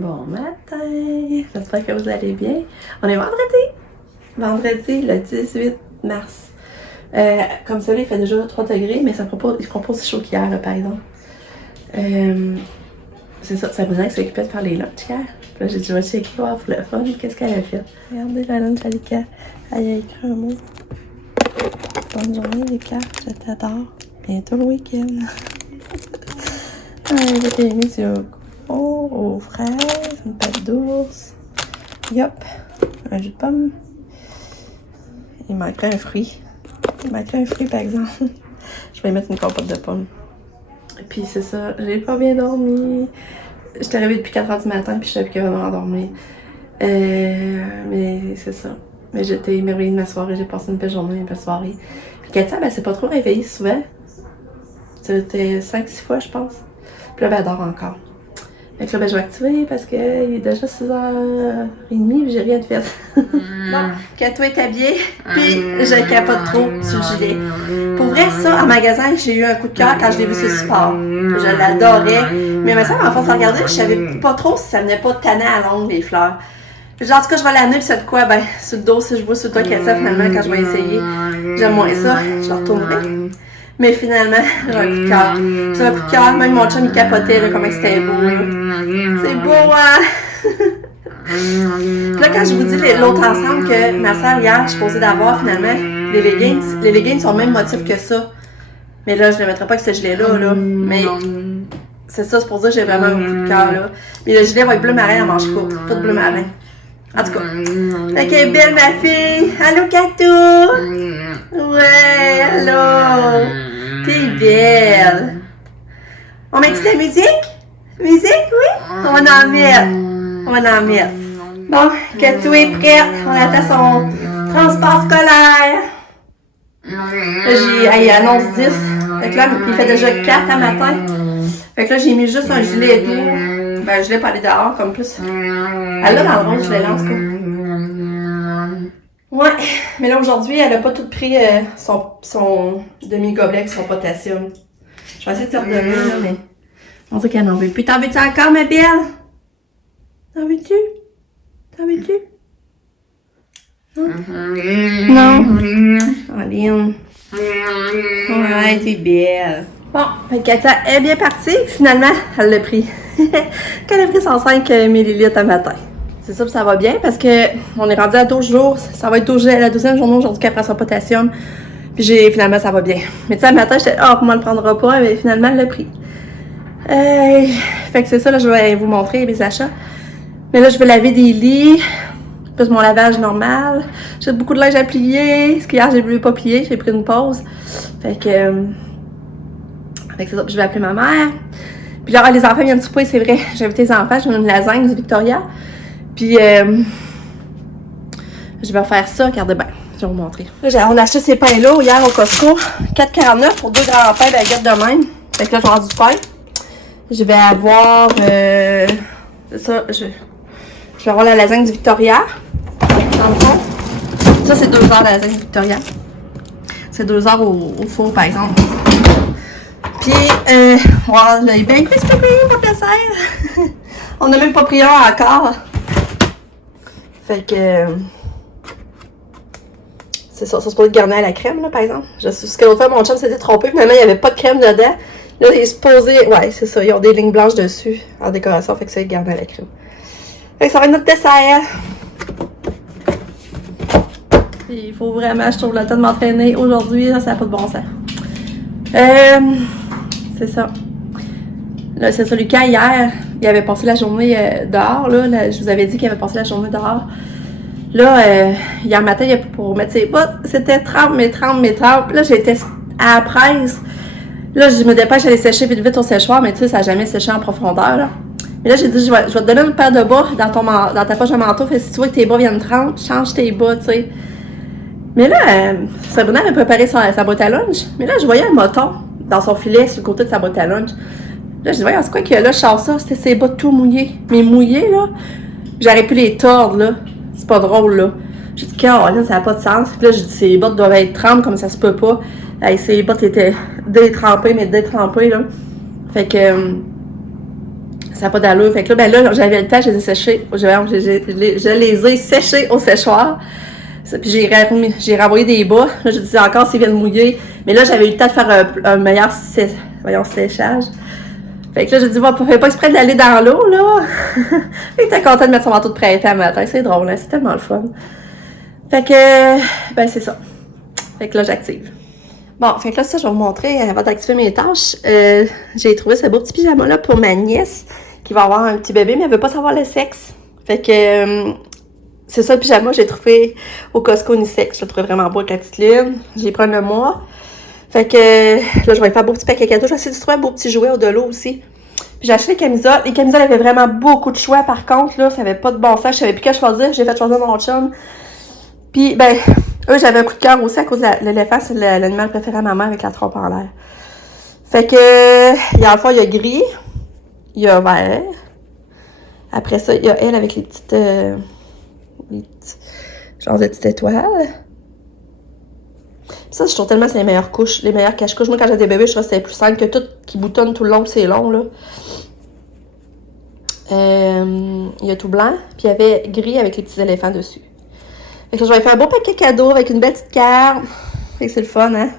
Bon matin! J'espère que vous allez bien. On est vendredi! Vendredi, le 18 mars. Comme ça, là, il fait déjà 3 degrés, mais il fera pas aussi chaud qu'hier, là, par exemple. C'est ça, Sabrina qui s'occupait de faire les lunchs hier. Puis là, j'ai dit, je vais checker voir pour le fun, qu'est-ce qu'elle a fait. Regardez la lunch à Lika. Elle a écrit un mot. Bonne journée, Lika, je t'adore. Bientôt le week-end. J'ai mis du aux fraises, une pâte d'ours. Yop, un jus de pomme. Il manquerait un fruit. Par exemple. Je vais y mettre une compote de pommes. Puis c'est ça, j'ai pas bien dormi. J'étais arrivée depuis 4h du matin, puis je savais plus qu'elle va m'endormir. Mais c'est ça. Mais j'étais émerveillée de ma soirée, j'ai passé une belle journée, une belle soirée. Puis Katia, ben, c'est pas trop réveillée souvent. C'était 5-6 fois, je pense. Puis là, ben, elle dort encore. Fait que là, ben, je vais activer parce qu'il est déjà 6h30 puis j'ai rien de fait. Bon, Kato est habillée, puis je capote trop sur le gilet. Pour vrai, ça, en magasin, j'ai eu un coup de cœur quand je l'ai vu sur le support. Je l'adorais. Mais ça, en force à regarder, je savais pas trop si ça venait pas de tanner à longue, les fleurs. Genre, en tout cas, je vais l'amener, puis c'est de quoi? Ben, sur le dos, si je vois sur le tas Katia, finalement, quand je vais essayer, j'aime moins ça, je le retournerai. Mais finalement, j'ai un coup de cœur. J'ai un coup de cœur, même mon chum il capotait, là, comment c'était beau. C'est beau, hein? Puis là, quand je vous dis l'autre ensemble que ma soeur hier, je suis posée d'avoir finalement, les leggings sont le même motif que ça. Mais là, je ne le mettrai pas avec ce gilet-là, là. Mais c'est ça, c'est pour ça que j'ai vraiment un coup de cœur, là. Mais le gilet va être bleu marin en manche courte, tout bleu marin. En tout cas. Fait qu'elle est belle, ma fille. Allô, Kato? Ouais, allô. T'es belle. On met-tu de la musique? Musique, oui? On va en mettre. Bon, Kato est prête. On attend son transport scolaire. Là, il annonce 10. Fait que là, il fait déjà 4 à matin. Fait que là, j'ai mis juste un gilet doux. Ben, un gilet pour aller dehors, comme plus. Elle l'a dans le rose, je l'ai lancé. Ouais, mais là, aujourd'hui, elle a pas tout pris son demi-gobelet avec son potassium. Je vais essayer de te redonner, là, mais on dirait qu'elle n'en veut plus. T'en veux-tu encore, ma belle? T'en veux-tu? Non? Aline. Ouais, t'es belle. Bon, fait que Katia est bien partie. Finalement, elle l'a pris. Elle a pris son 5 ml à matin. C'est ça, ça va bien parce que on est rendu à 12 jours. Ça va être la 12e journée aujourd'hui qu'elle prend son potassium. Puis finalement, ça va bien. Mais tu sais, le matin, j'étais pour moi, elle le prendra pas. Mais finalement, elle l'a pris. Fait que c'est ça, là, je vais vous montrer mes achats. Mais là, je vais laver des lits. Plus mon lavage normal. J'ai beaucoup de linge à plier. Parce qu'hier, j'ai voulu pas plier. J'ai pris une pause. Fait que c'est ça. Puis je vais appeler ma mère. Puis là, les enfants viennent de souper, c'est vrai. J'ai invité les enfants. J'ai une lasagne du Victoria. Puis je vais faire ça. Regardez bien. Je vais vous montrer. Là, on a acheté ces pains-là hier au Costco. 4,49 pour 2 grands pains baguettes de même. Fait que là, je vais avoir du pain. Je vais avoir... c'est ça. Je vais avoir la lasagne du Victoria. Dans le fond. Ça, c'est 2 heures la lasagne du Victoria. C'est 2 heures au four, par exemple. Puis, voilà, là, il est bien Krispy Kreme pour dessert. On n'a même pas pris un encore. Fait que... c'est ça, c'est pour être garni à la crème, là, par exemple. Ce que l'autre fois, mon chum s'était trompé. Finalement, il n'y avait pas de crème dedans. Là, il est supposé... ouais, c'est ça, ils ont des lignes blanches dessus en décoration. Fait que ça est garni à la crème. Fait que ça va être notre dessert. Il faut vraiment, je trouve, le temps de m'entraîner aujourd'hui. Ça n'a pas de bon sens. C'est ça. Là, c'est ça, Lucas, hier, il avait passé la journée dehors. Là, je vous avais dit qu'il avait passé la journée dehors. Là, hier matin, pour mettre ses bottes, c'était 30. Là, j'étais à la presse. Là, je me dépêche d'aller sécher vite au séchoir, mais tu sais, ça n'a jamais séché en profondeur. Là. Mais là, j'ai dit, je vais te donner une paire de bas dans ta poche de manteau. Fait que si tu vois que tes bas viennent trempes, change tes bas, tu sais. Mais là, Sabrina avait préparé sa boîte à lunch. Mais là, je voyais un moton dans son filet sur le côté de sa boîte à lunch. Là, je dis, voyons, c'est quoi que là, je sors ça? C'était ses bas tout mouillés. Mais mouillés, là. J'aurais pu les tordre, là. C'est pas drôle, là. J'ai dit, là, ça n'a pas de sens. Puis là, j'ai dit, ces bottes doivent être trempes comme ça se peut pas. Hey, ces bottes étaient détrempées, là. Fait que ça n'a pas d'allure. Fait que là, ben là, j'avais le temps, je les ai séchés. Je les ai séchés au séchoir. Puis j'ai renvoyé des bas. Là, je disais encore s'ils viennent mouiller. Mais là, j'avais eu le temps de faire un meilleur séchage. Fait que là, j'ai dit, fais pas exprès d'aller dans l'eau, là. Il était content de mettre son manteau de printemps matin. C'est drôle, hein? C'est tellement le fun. Fait que, ben, c'est ça. Fait que là, j'active. Bon, fait que là, ça, je vais vous montrer avant d'activer mes tâches. J'ai trouvé ce beau petit pyjama-là pour ma nièce qui va avoir un petit bébé, mais elle veut pas savoir le sexe. Fait que, c'est ça le pyjama que j'ai trouvé au Costco unisex. Je le trouvais vraiment beau avec la petite lune. J'ai pris un mois. Fait que là, je vais faire un beau petit paquet cadeau. Je vais essayer de trouver un beau petit jouet au-delà aussi. Puis j'ai acheté les camisoles. Les camisoles avaient vraiment beaucoup de choix. Par contre, là, ça avait pas de bon sens. Je savais plus quel choisir. J'ai fait choisir mon chum. Puis, ben, eux, j'avais un coup de cœur aussi à cause de l'éléphant. C'est l'animal préféré à maman avec la trompe en l'air. Fait que, il y a il y a gris. Il y a vert. Après ça, il y a elle avec les petites genre de petites étoiles. Ça, je trouve tellement que c'est les meilleures couches, les meilleures cache-couches. Moi, quand j'ai des bébés, je trouve que c'est plus simple que tout qui boutonne tout le long, c'est long, là. Il y a tout blanc, puis il y avait gris avec les petits éléphants dessus. Fait que là, je vais faire un beau paquet cadeau avec une belle petite carte. Fait que c'est le fun, hein?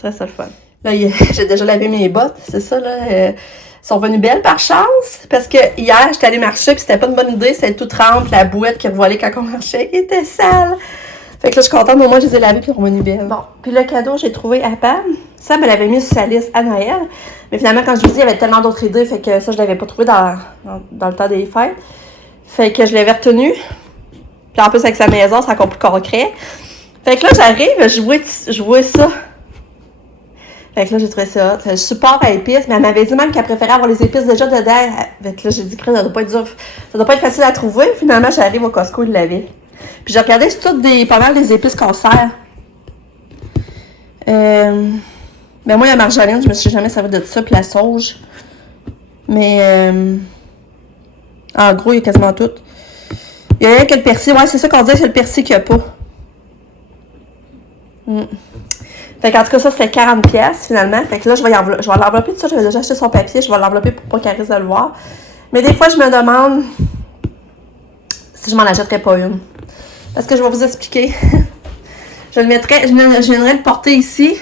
C'est ça le fun. Là, j'ai déjà lavé mes bottes, c'est ça, là. Sont venues belles par chance, parce que hier, j'étais allée marcher, puis c'était pas une bonne idée, c'était tout trempe, la bouette qui revoilait quand on marchait, qui était sale. Fait que là, je suis contente, au moins, je les ai lavées, puis ils sont venues belles. Bon, puis le cadeau, j'ai trouvé à Pam. Ça, elle l'avait mis sur sa liste à Noël, mais finalement, quand je vous dis, il y avait tellement d'autres idées, fait que ça, je l'avais pas trouvé dans le temps des fêtes. Fait que je l'avais retenu. Puis en plus, avec sa maison, c'est encore plus concret. Fait que là, j'arrive, je vois ça. Fait que là, j'ai trouvé ça. C'est le support à épices, mais elle m'avait dit même qu'elle préférait avoir les épices déjà dedans. Fait que là, j'ai dit que ça doit pas être dur. Ça doit pas être facile à trouver. Finalement, j'arrive au Costco, il l'avait. Puis j'ai regardé, c'est toutes pas mal des épices qu'on sert. Ben moi, il y a marjolaine, je me suis jamais servi de ça, puis la sauge. Mais en gros, il y a quasiment tout. Il y a rien que le persil. Ouais, c'est ça qu'on dit, c'est le persil qu'il n'y a pas. Fait qu'en tout cas, ça, c'était 40$ finalement. Fait que là, je vais l'envelopper tout ça. J'avais déjà acheté son papier. Je vais l'envelopper pour pas qu'elle risque de le voir. Mais des fois, je me demande si je m'en achèterais pas une. Parce que je vais vous expliquer. Je viendrais le porter ici.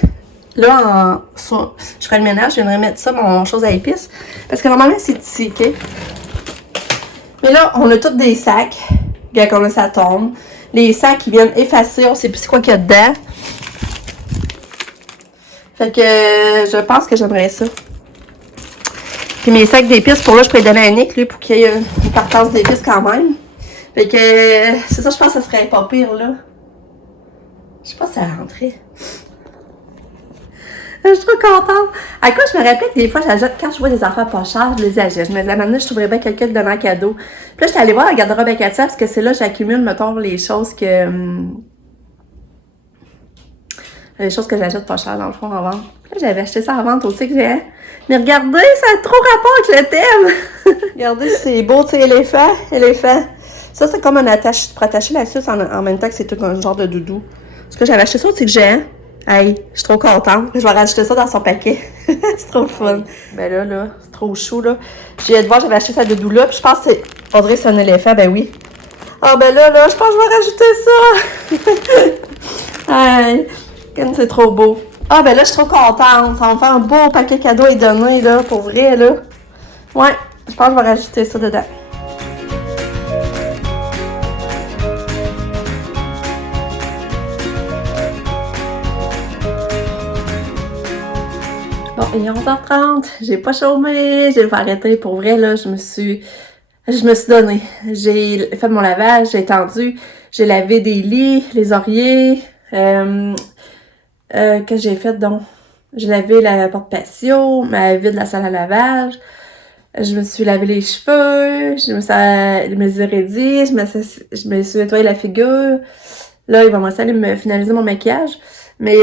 Là, je ferai le ménage. Je viendrais mettre ça, mon chose à épices. Parce que normalement, c'est ici, OK? Mais là, on a tous des sacs. Quand on a ça tombe. Les sacs qui viennent effacer. On sait plus quoi qu'il y a dedans. Fait que je pense que j'aimerais ça. Puis mes sacs d'épices, pour là, je pourrais donner à Nick, lui, pour qu'il y ait une partance d'épices quand même. Fait que c'est ça, je pense que ça serait pas pire, là. Je sais pas si ça rentrait. Je suis trop contente. À quoi je me rappelle que des fois, j'achète, quand je vois des affaires pas chères, je les achète. Je me disais, maintenant, je trouverais bien quelqu'un de donner un cadeau. Puis là, j'étais allée voir la garde-robe à Katia, parce que c'est là que j'accumule, mettons, les choses que j'achète pas cher, dans le fond, en vente. Là, j'avais acheté ça en vente aussi, que j'ai. Mais regardez, ça a trop rapport avec le thème! Regardez, c'est beau, tu sais, éléphant. Ça, c'est comme un attache, pour attacher la suce en même temps que c'est tout un genre de doudou. Parce que j'avais acheté ça aussi que j'ai. Hey, je suis trop contente. Je vais rajouter ça dans son paquet. C'est trop le fun. Ben là, c'est trop chou, là. J'ai hâte de voir, j'avais acheté ça doudou-là, puis je pense que on dirait que c'est un éléphant, ben oui. Ah, ben là, je pense que je vais rajouter ça. Hey, c'est trop beau. Ah, ben là, je suis trop contente. Ça va me faire un beau paquet cadeau à donner, là, pour vrai, là. Ouais, je pense que je vais rajouter ça dedans. Bon, il est 11h30, j'ai pas chômé, j'ai pas arrêté. Pour vrai, là, je me suis donnée. J'ai fait mon lavage, j'ai étendu, j'ai lavé des lits, les oreillers. Que j'ai fait donc? J'ai lavé la porte patio, ma vide la salle à lavage. Je me suis lavé les cheveux, je me suis raidie, je me suis nettoyé la figure. Là, il va me aller me finaliser mon maquillage. Mais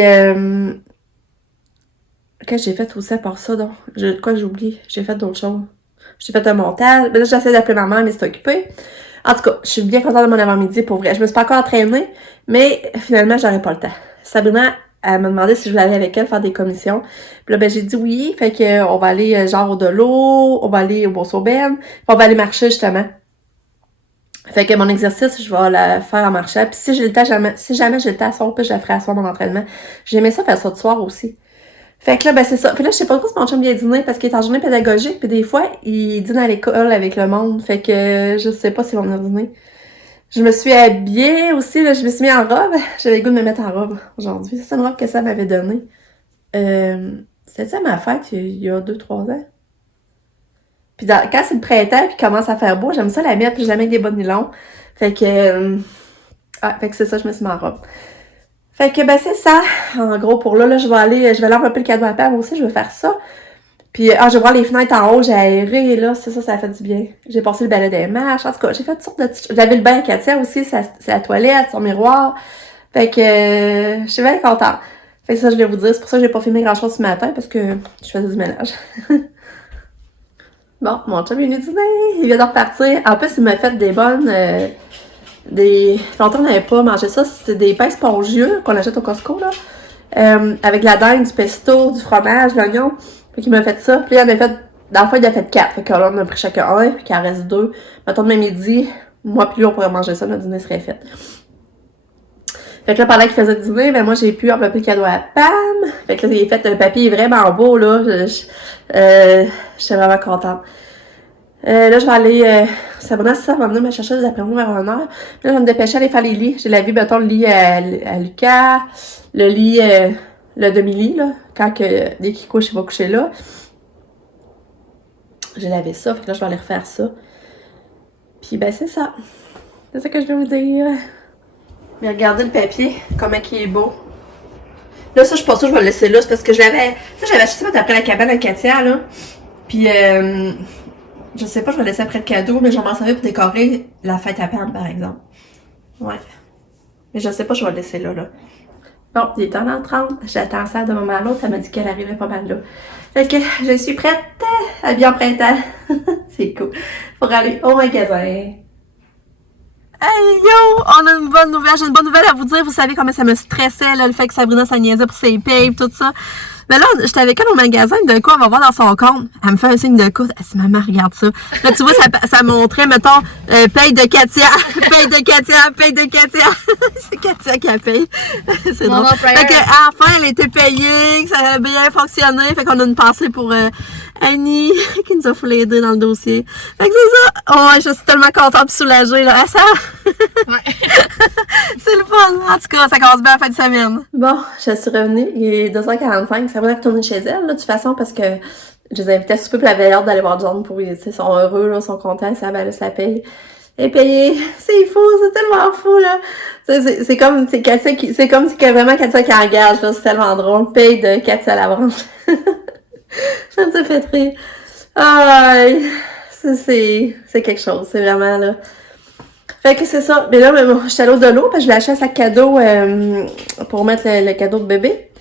qu'est-ce que j'ai fait aussi à part ça, donc? Quoi j'oublie? J'ai fait d'autres choses. J'ai fait un montage. Ben là, j'essaie d'appeler ma mère, mais c'est occupé. En tout cas, je suis bien contente de mon avant-midi, pour vrai. Je me suis pas encore entraînée, mais finalement, j'aurais pas le temps. Sabrina, elle m'a demandé si je voulais aller avec elle faire des commissions. Puis là, ben, j'ai dit oui. Fait que on va aller genre au Delot, on va aller au Bourse-Auberne, puis on va aller marcher justement. Fait que mon exercice, je vais le faire en marchant. Puis si j'ai le temps, si jamais j'ai le temps à soir, puis je le ferai à soir mon entraînement. J'aimais ça faire ça de soir aussi. Fait que là, ben c'est ça. Puis là, je sais pas trop si mon chum vient dîner parce qu'il est en journée pédagogique. Puis des fois, il dîne à l'école avec le monde. Fait que je sais pas s'ils vont venir dîner. Je me suis habillée aussi, là, je me suis mis en robe. J'avais le goût de me mettre en robe aujourd'hui. C'est une robe que ça m'avait donnée. C'était ça ma fête il y a 2-3 ans. Puis quand c'est le printemps puis commence à faire beau, j'aime ça la mettre puis je la mets avec des bas de nylon. Fait que fait que c'est ça, je me suis mis en robe. Fait que ben c'est ça. En gros pour là, je vais aller envelopper le cadeau à Pam aussi, je vais faire ça. Puis je vais voir les fenêtres en haut, j'ai aéré là, ça fait du bien. J'ai passé le balai des marches, en tout cas, j'ai fait toutes sortes de petites choses. J'avais le bain à Katia aussi, c'est la toilette, son miroir. Fait que je suis bien contente. Fait que ça, je vais vous dire, c'est pour ça que j'ai pas filmé grand chose ce matin, parce que je faisais du ménage. Bon, mon chum est venu dîner, il vient de repartir. En plus, il m'a fait des bonnes... Longtemps, on n'avait pas mangé ça. C'est des pains spongieux qu'on achète au Costco, là. Avec la dinde, du pesto, du fromage, de l'oignon. Fait qu'il m'a fait ça. Puis il en a fait... Dans le fond, il a fait 4. Fait que là, on a pris chacun un, puis qu'il en reste 2. Mettons, demain midi, moi puis lui, on pourrait manger ça, notre dîner serait fait. Fait que là, pendant qu'il faisait le dîner, ben moi, j'ai pu envelopper le cadeau à Pam. Fait que là, il est fait, le papier est vraiment beau, là. J'étais vraiment contente. Là, je vais aller... Sabrina, ça va venir me chercher des après-midi vers 1h. Là, je vais me dépêcher d'aller faire les lits. J'ai lavé, mettons, le lit à Lucas, le lit, le demi-lit, là. Dès qu'il couche, il va coucher là. J'ai lavé ça, fait que là, je vais aller refaire ça. Puis, ben, c'est ça. C'est ça que je vais vous dire. Mais regardez le papier, comment il est beau. Là, ça, je pense que je vais le laisser là. C'est parce que j'avais acheté ça après la cabane à Katia, là. Puis, je sais pas, je vais laisser après le cadeau, mais j'en m'en servais pour décorer la fête à Pam, par exemple. Ouais. Mais je sais pas, je vais le laisser là. Bon, il est 1h30. J'attends ça de moment à l'autre. Elle m'a dit qu'elle arrivait pas mal là. Fait que je suis prête, habillée en printemps. C'est cool. Pour aller au magasin. Hey yo! On a une bonne nouvelle. J'ai une bonne nouvelle à vous dire. Vous savez comment ça me stressait, là, le fait que Sabrina, ça niaisait pour ses payes, tout ça. Mais là, j'étais avec elle au magasin, d'un coup, on va voir dans son compte. Elle me fait un signe de coude. Elle dit, maman, regarde ça. Là, tu vois, ça montrait, mettons, paye de Katia, paye de Katia, paye de Katia. C'est Katia qui a payé. C'est drôle. Fait que, enfin, elle était payée, que ça a bien fonctionné. Fait qu'on a une pensée pour Annie, qui nous a fait l'aider dans le dossier. Fait que c'est ça. Oh, je suis tellement contente et soulagée, là. Ah, ça? Ouais. C'est le fun. En tout cas, ça commence bien la fin de semaine. Bon, je suis revenue. Il est 2h45. Ça va retourner chez elle, là, de toute façon, parce que je les invitais à souper, puis elle avait hâte d'aller voir John pour, ils sont heureux, là, ils sont contents, ça va, ça paye. Et payé. C'est fou, c'est tellement fou, là. C'est comme, c'est Katia qui, c'est comme si vraiment Katia qui engage, là, c'est tellement drôle. Paye de Katia Labranche. Ça me fait rire. Aïe. C'est quelque chose, c'est vraiment, là. Fait que c'est ça. Mais là, je suis allée au Delot, parce que je voulais acheter un sac cadeau, pour mettre le cadeau de bébé.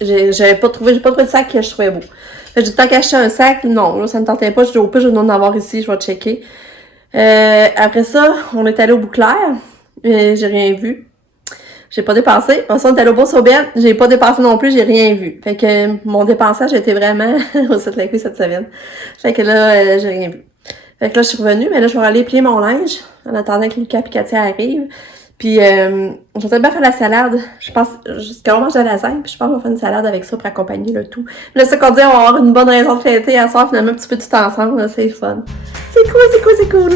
J'avais pas trouvé, j'ai pas trouvé de sac que je trouvais beau. Fait que j'ai tant qu'acheter un sac, non, là, ça me tentait pas. Je dis au pire, je vais en avoir ici, je vais checker. Après ça, on est allé au Bouclair, mais j'ai rien vu. J'ai pas dépensé. Ensuite, on est allé au Bourse-Auberne, j'ai pas dépensé non plus, j'ai rien vu. Fait que mon dépensage était vraiment au site la cette semaine. Fait que là, j'ai rien vu. Fait que là, je suis revenue, mais là, je vais aller plier mon linge en attendant que Lucas et Katia arrivent. Puis, je vais bien faire la salade. Je pense, jusqu'à on mange de la lasagne, puis je pense qu'on va faire une salade avec ça pour accompagner le tout. Là, c'est qu'on dit, on va avoir une bonne raison de fêter à soir, finalement, un petit peu tout ensemble, là, c'est fun. C'est cool, c'est cool, c'est cool.